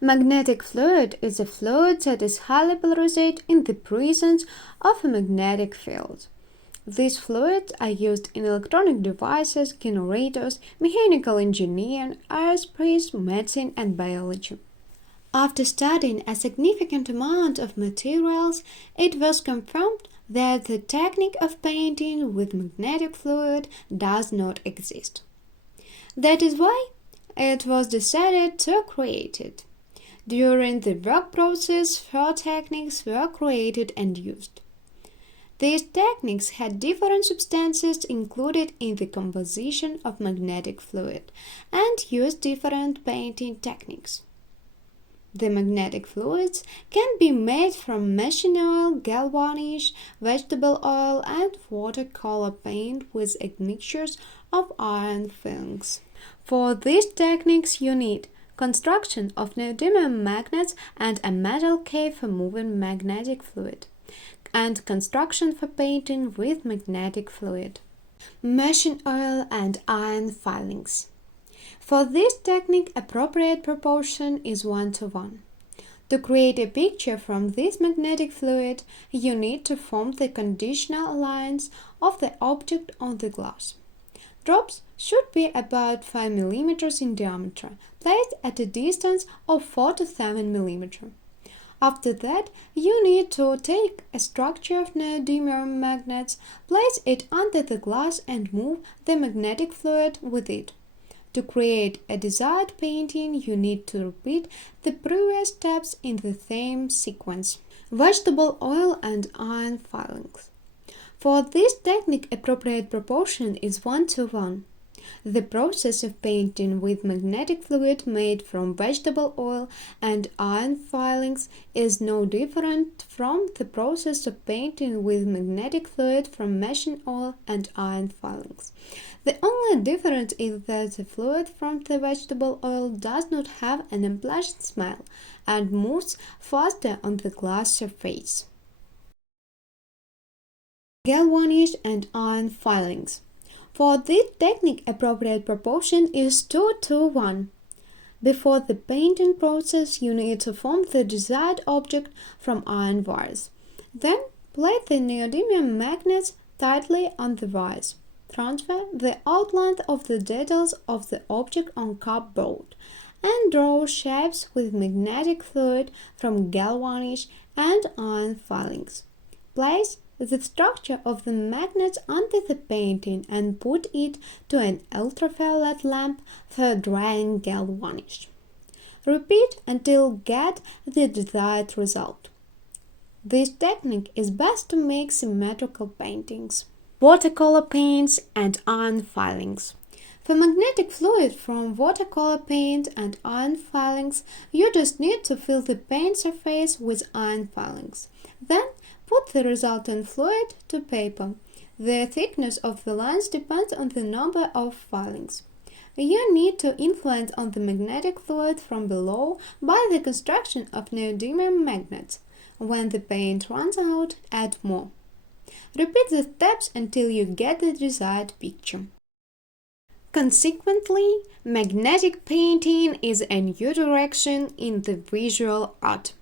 Magnetic fluid is a fluid that is highly polarized in the presence of a magnetic field. These fluids are used in electronic devices, generators, mechanical engineering, aerospace, medicine, and biology. After studying a significant amount of materials, it was confirmed that the technique of painting with magnetic fluid does not exist. That is why it was decided to create it. During the work process, 4 techniques were created and used. These techniques had different substances included in the composition of magnetic fluid and used different painting techniques. The magnetic fluids can be made from machine oil, galvanish, vegetable oil, and watercolor paint with admixtures of iron fillings. For these techniques, you need construction of neodymium magnets and a metal cave for moving magnetic fluid, and construction for painting with magnetic fluid, machine oil, and iron filings. For this technique, appropriate proportion is 1:1. To create a picture from this magnetic fluid, you need to form the conditional lines of the object on the glass. Drops should be about 5 mm in diameter, placed at a distance of 4 to 7 mm. After that, you need to take a structure of neodymium magnets, place it under the glass and move the magnetic fluid with it. To create a desired painting, you need to repeat the previous steps in the same sequence. Vegetable oil and iron filings. For this technique, appropriate proportion is 1:1. The process of painting with magnetic fluid made from vegetable oil and iron filings is no different from the process of painting with magnetic fluid from machine oil and iron filings. The only difference is that the fluid from the vegetable oil does not have an unpleasant smell and moves faster on the glass surface. Galvanish and iron filings. For this technique, appropriate proportion is 2:1. Before the painting process, you need to form the desired object from iron wires. Then, place the neodymium magnets tightly on the wires. Transfer the outline of the details of the object on cupboard and draw shapes with magnetic fluid from galvanish and iron filings. Place the structure of the magnets under the painting and put it to an ultraviolet lamp for drying galvanish. Repeat until get the desired result. This technique is best to make symmetrical paintings. Watercolor paints and iron filings. For magnetic fluid from watercolor paint and iron filings, you just need to fill the paint surface with iron filings. Then, put the resultant fluid to paper. The thickness of the lines depends on the number of filings. You need to influence on the magnetic fluid from below by the construction of neodymium magnets. When the paint runs out, add more. Repeat the steps until you get the desired picture. Consequently, magnetic painting is a new direction in the visual art.